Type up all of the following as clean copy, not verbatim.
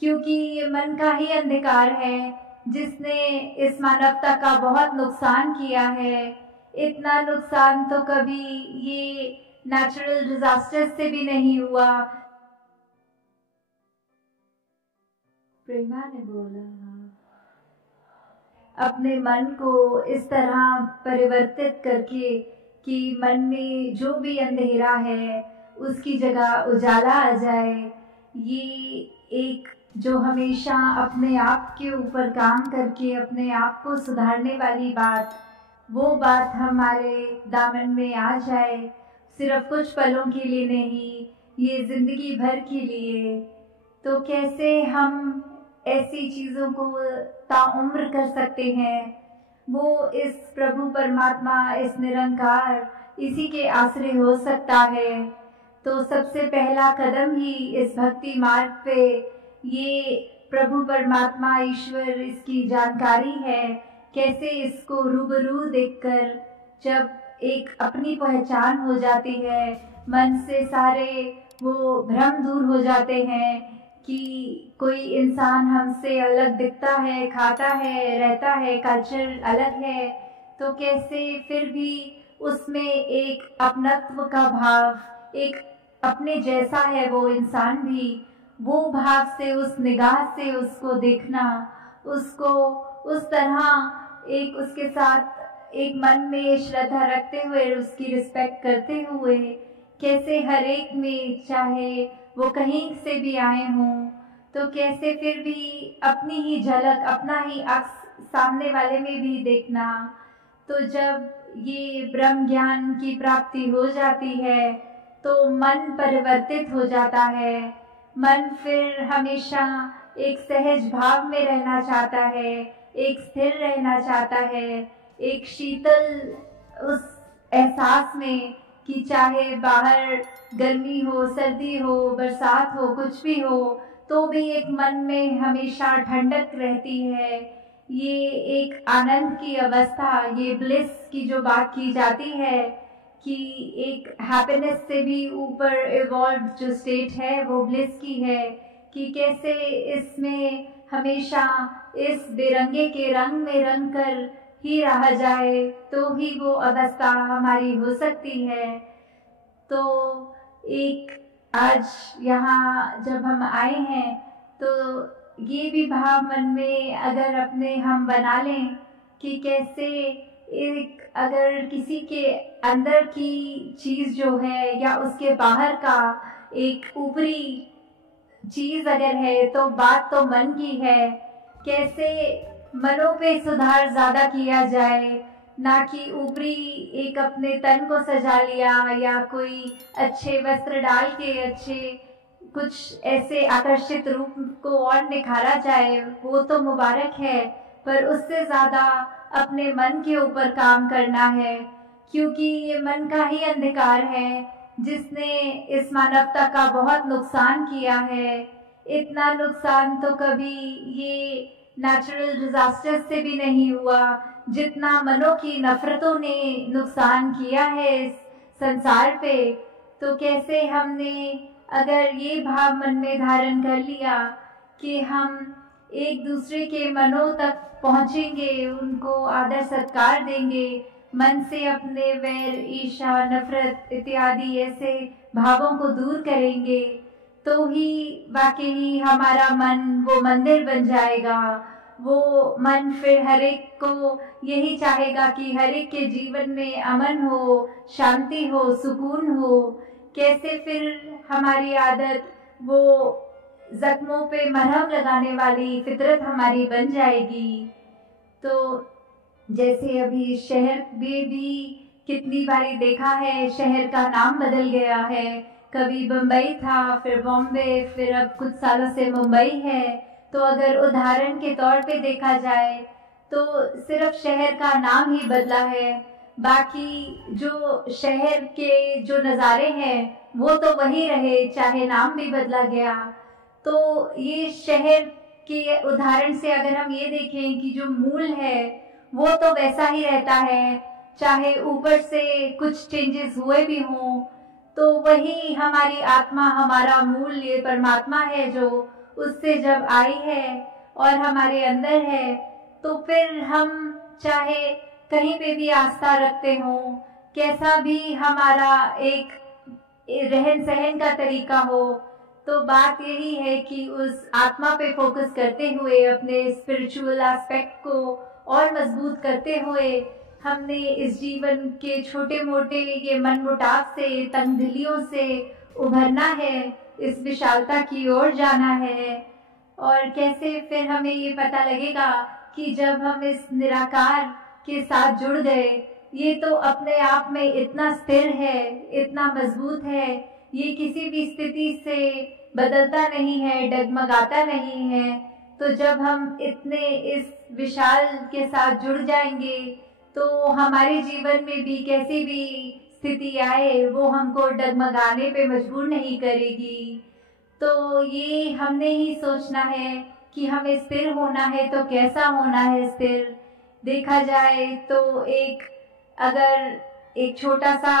क्योंकि ये मन का ही अंधकार है जिसने इस मानवता का बहुत नुकसान किया है। इतना नुकसान तो कभी ये नेचुरल डिजास्टर से भी नहीं हुआ। प्रेमा ने बोला, अपने मन को इस तरह परिवर्तित करके कि मन में जो भी अंधेरा है उसकी जगह उजाला आ जाए। ये एक जो हमेशा अपने आप के ऊपर काम करके अपने आप को सुधारने वाली बात, वो बात हमारे दामन में आ जाए, सिर्फ कुछ पलों के लिए नहीं, ये जिंदगी भर के लिए। तो कैसे हम ऐसी चीज़ों को ताउम्र कर सकते हैं? वो इस प्रभु परमात्मा, इस निरंकार, इसी के आश्रय हो सकता है। तो सबसे पहला कदम ही इस भक्ति मार्ग पे ये प्रभु परमात्मा ईश्वर, इसकी जानकारी है। कैसे इसको रूबरू देखकर जब एक अपनी पहचान हो जाती है, मन से सारे वो भ्रम दूर हो जाते हैं कि कोई इंसान हमसे अलग दिखता है, खाता है, रहता है, कल्चर अलग है, तो कैसे फिर भी उसमें एक अपनत्व का भाव, एक अपने जैसा है वो इंसान भी, वो भाव से, उस निगाह से उसको देखना, उसको उस तरह एक उसके साथ एक मन में श्रद्धा रखते हुए, उसकी रिस्पेक्ट करते हुए, कैसे हर एक में, चाहे वो कहीं से भी आए हों, तो कैसे फिर भी अपनी ही झलक, अपना ही अक्स सामने वाले में भी देखना। तो जब ये ब्रह्म ज्ञान की प्राप्ति हो जाती है तो मन परिवर्तित हो जाता है। मन फिर हमेशा एक सहज भाव में रहना चाहता है, एक स्थिर रहना चाहता है, एक शीतल उस एहसास में कि चाहे बाहर गर्मी हो, सर्दी हो, बरसात हो, कुछ भी हो, तो भी एक मन में हमेशा ठंडक रहती है। ये एक आनंद की अवस्था, ये ब्लिस की जो बात की जाती है कि एक हैप्पीनेस से भी ऊपर इवॉल्व जो स्टेट है वो ब्लिस की है, कि कैसे इसमें हमेशा इस बेरंगे के रंग में रंग कर ही रहा जाए तो ही वो अवस्था हमारी हो सकती है। तो एक आज यहाँ जब हम आए हैं तो ये भी भाव मन में अगर अपने हम बना लें कि कैसे एक अगर किसी के अंदर की चीज़ जो है या उसके बाहर का एक ऊपरी चीज़ अगर है तो बात तो मन की है। कैसे मनों पे सुधार ज़्यादा किया जाए, ना कि ऊपरी एक अपने तन को सजा लिया या कोई अच्छे वस्त्र डाल के अच्छे कुछ ऐसे आकर्षित रूप को और निखारा जाए, वो तो मुबारक है, पर उससे ज़्यादा अपने मन के ऊपर काम करना है, क्योंकि ये मन का ही अंधकार है जिसने इस मानवता का बहुत नुकसान किया है। इतना नुकसान तो कभी ये नेचुरल डिजास्टर से भी नहीं हुआ जितना मनों की नफरतों ने नुकसान किया है इस संसार पे। तो कैसे हमने अगर ये भाव मन में धारण कर लिया कि हम एक दूसरे के मनों तक पहुँचेंगे, उनको आदर सत्कार देंगे, मन से अपने वैर, ईर्ष्या, नफरत इत्यादि ऐसे भावों को दूर करेंगे, तो ही वाकई हमारा मन वो मंदिर बन जाएगा। वो मन फिर हर एक को यही चाहेगा कि हर एक के जीवन में अमन हो, शांति हो, सुकून हो। कैसे फिर हमारी आदत वो जख्मों पे मरहम लगाने वाली फितरत हमारी बन जाएगी। तो जैसे अभी शहर में भी कितनी बारी देखा है, शहर का नाम बदल गया है, कभी बम्बई था, फिर बॉम्बे, फिर अब कुछ सालों से मुंबई है। तो अगर उदाहरण के तौर पे देखा जाए तो सिर्फ शहर का नाम ही बदला है, बाकी जो शहर के जो नज़ारे हैं वो तो वही रहे, चाहे नाम भी बदला गया। तो ये शहर के उदाहरण से अगर हम ये देखें कि जो मूल है वो तो वैसा ही रहता है, चाहे ऊपर से कुछ चेंजेस हुए भी हों, तो वही हमारी आत्मा, हमारा मूल ये परमात्मा है जो उससे जब आई है और हमारे अंदर है, तो फिर हम चाहे कहीं पे भी आस्था रखते हो, कैसा भी हमारा एक रहन सहन का तरीका हो, तो बात यही है कि उस आत्मा पे फोकस करते हुए अपने स्पिरिचुअल एस्पेक्ट को और मजबूत करते हुए हमने इस जीवन के छोटे मोटे ये मनमुटाव से, तंगदिलियों से उभरना है, इस विशालता की ओर जाना है। और कैसे फिर हमें ये पता लगेगा कि जब हम इस निराकार के साथ जुड़ गए, ये तो अपने आप में इतना स्थिर है, इतना मजबूत है, ये किसी भी स्थिति से बदलता नहीं है, डगमगाता नहीं है। तो जब हम इतने इस विशाल के साथ जुड़ जाएंगे, तो हमारे जीवन में भी कैसी भी स्थिति आए, वो हमको डगमगाने पे मजबूर नहीं करेगी। तो ये हमने ही सोचना है कि हमें स्थिर होना है, तो कैसा होना है स्थिर। देखा जाए तो अगर एक छोटा सा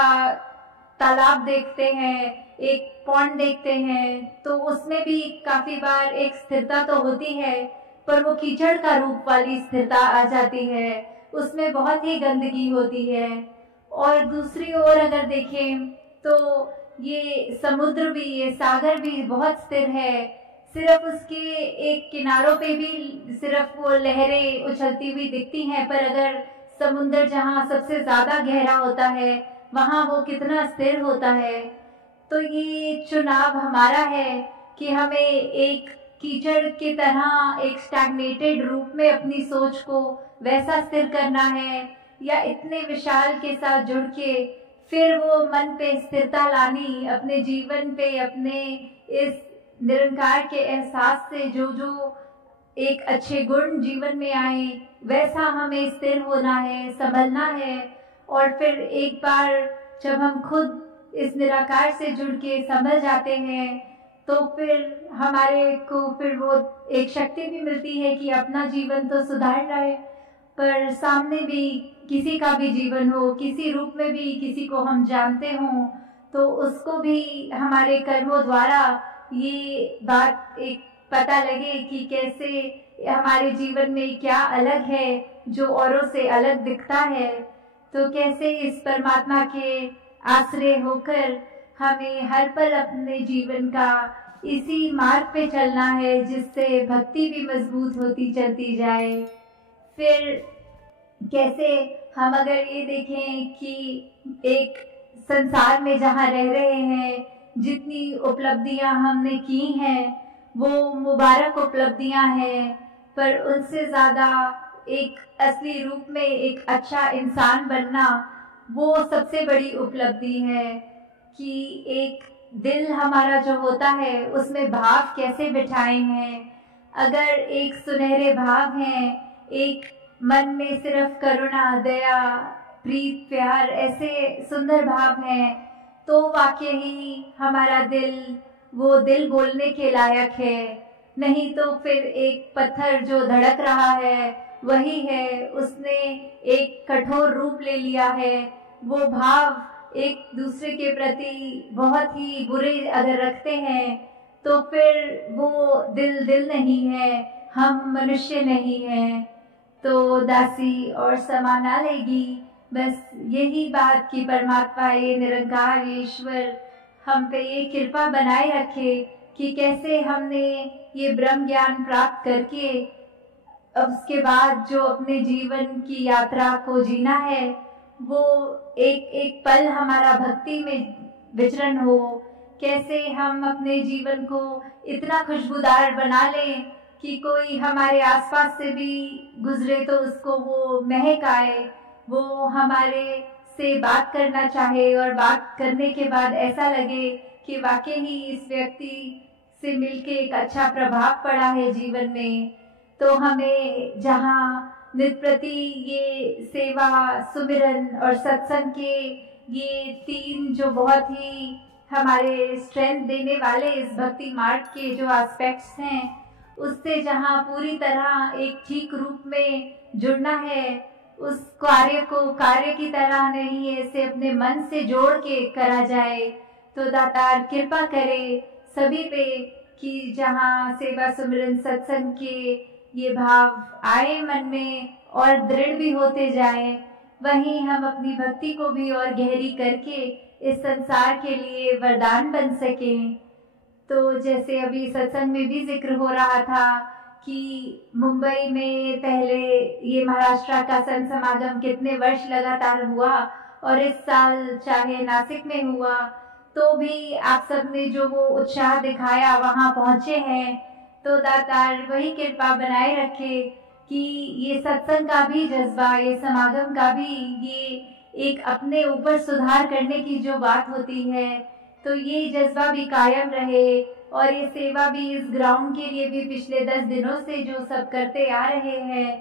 तालाब देखते हैं, एक पॉन्ड देखते हैं, तो उसमें भी काफी बार एक स्थिरता तो होती है, पर वो कीचड़ का रूप वाली स्थिरता आ जाती है, उसमें बहुत ही गंदगी होती है। और दूसरी ओर अगर देखें तो ये समुद्र भी, ये सागर भी बहुत स्थिर है, सिर्फ उसके एक किनारों पे भी सिर्फ वो लहरें उछलती हुई दिखती हैं, पर अगर समुद्र जहाँ सबसे ज्यादा गहरा होता है, वहाँ वो कितना स्थिर होता है। तो ये चुनाव हमारा है कि हमें एक कीचड़ की तरह एक स्टैग्नेटेड रूप में अपनी सोच को वैसा स्थिर करना है, या इतने विशाल के साथ जुड़ के फिर वो मन पे स्थिरता लानी, अपने जीवन पे, अपने इस निरंकार के एहसास से जो जो एक अच्छे गुण जीवन में आए, वैसा हमें स्थिर होना है, संभलना है। और फिर एक बार जब हम खुद इस निराकार से जुड़ के संभल जाते हैं, तो फिर हमारे को फिर वो एक शक्ति भी मिलती है कि अपना जीवन तो सुधार रहे, पर सामने भी किसी का भी जीवन हो, किसी रूप में भी किसी को हम जानते हों, तो उसको भी हमारे कर्मों द्वारा ये बात एक पता लगे कि कैसे हमारे जीवन में क्या अलग है जो औरों से अलग दिखता है। तो कैसे इस परमात्मा के आश्रय होकर हमें हर पल अपने जीवन का इसी मार्ग पे चलना है, जिससे भक्ति भी मजबूत होती चलती जाए। फिर कैसे हम अगर ये देखें कि एक संसार में जहाँ रह रहे हैं, जितनी उपलब्धियां हमने की हैं वो मुबारक उपलब्धियां हैं, पर उनसे ज़्यादा एक असली रूप में एक अच्छा इंसान बनना वो सबसे बड़ी उपलब्धि है। कि एक दिल हमारा जो होता है उसमें भाव कैसे बिठाए हैं। अगर एक सुनहरे भाव हैं, एक मन में सिर्फ करुणा, दया, प्रीत, प्यार ऐसे सुंदर भाव हैं, तो वाकई ही हमारा दिल वो दिल बोलने के लायक है। नहीं तो फिर एक पत्थर जो धड़क रहा है वही है, उसने एक कठोर रूप ले लिया है। वो भाव एक दूसरे के प्रति बहुत ही बुरे अगर रखते हैं, तो फिर वो दिल नहीं है, हम मनुष्य नहीं हैं। तो दासी और समा ना लेगी। बस यही बात कि परमात्मा ये निरंकार ईश्वर हम पे ये कृपा बनाए रखे कि कैसे हमने ये ब्रह्म ज्ञान प्राप्त करके अब उसके बाद जो अपने जीवन की यात्रा को जीना है, वो एक एक पल हमारा भक्ति में विचरण हो। कैसे हम अपने जीवन को इतना खुशबूदार बना लें कि कोई हमारे आसपास से भी गुजरे तो उसको वो महक आए, वो हमारे से बात करना चाहे और बात करने के बाद ऐसा लगे कि वाकई ही इस व्यक्ति से मिलके एक अच्छा प्रभाव पड़ा है जीवन में। तो हमें जहाँ नित प्रति ये सेवा, सुमिरन और सत्संग के ये तीन जो बहुत ही हमारे स्ट्रेंथ देने वाले इस भक्ति मार्ग के जो एस्पेक्ट्स हैं, उससे जहाँ पूरी तरह एक ठीक रूप में जुड़ना है, उस कार्य को कार्य की तरह नहीं ऐसे अपने मन से जोड़ के करा जाए। तो दातार कृपा करे सभी पे कि जहाँ सेवा सिमरन सत्संग के ये भाव आए मन में और दृढ़ भी होते जाए, वहीं हम अपनी भक्ति को भी और गहरी करके इस संसार के लिए वरदान बन सकें। तो जैसे अभी सत्संग में भी जिक्र हो रहा था कि मुंबई में पहले ये महाराष्ट्र का संत समागम कितने वर्ष लगातार हुआ और इस साल चाहे नासिक में हुआ, तो भी आप सब ने जो वो उत्साह दिखाया वहाँ पहुँचे हैं, तो दातार वही कृपा बनाए रखे कि ये सत्संग का भी जज्बा, ये समागम का भी ये एक अपने ऊपर सुधार करने की जो बात होती है, तो ये जज्बा भी कायम रहे। और ये सेवा भी इस ग्राउंड के लिए भी पिछले 10 दिनों से जो सब करते आ रहे हैं,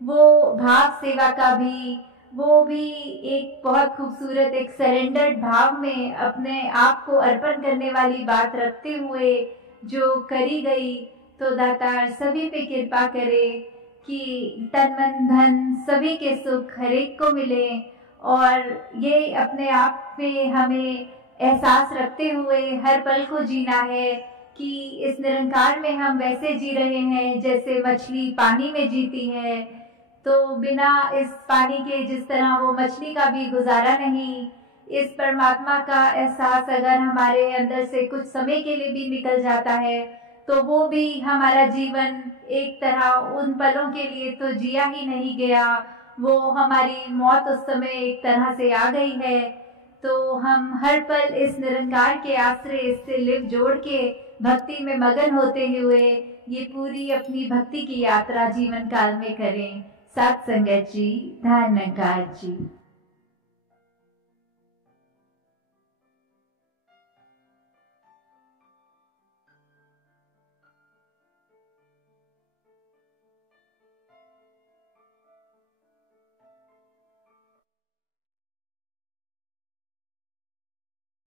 वो भाव सेवा का भी, वो भी एक बहुत खूबसूरत एक सरेंडर्ड भाव में अपने आप को अर्पण करने वाली बात रखते हुए जो करी गई। तो दातार सभी पे कृपा करे कि तन मन धन सभी के सुख हर एक को मिले, और ये अपने आप में हमें एहसास रखते हुए हर पल को जीना है कि इस निरंकार में हम वैसे जी रहे हैं जैसे मछली पानी में जीती है। तो बिना इस पानी के जिस तरह वो मछली का भी गुजारा नहीं, इस परमात्मा का एहसास अगर हमारे अंदर से कुछ समय के लिए भी निकल जाता है, तो वो भी हमारा जीवन एक तरह उन पलों के लिए तो जिया ही नहीं गया, वो हमारी मौत उस समय एक तरह से आ गई है। तो हम हर पल इस निरंकार के आश्रय इससे लिव जोड़ के भक्ति में मगन होते हुए ये पूरी अपनी भक्ति की यात्रा जीवन काल में करें। सत्संगत जी, धन्यवाद जी।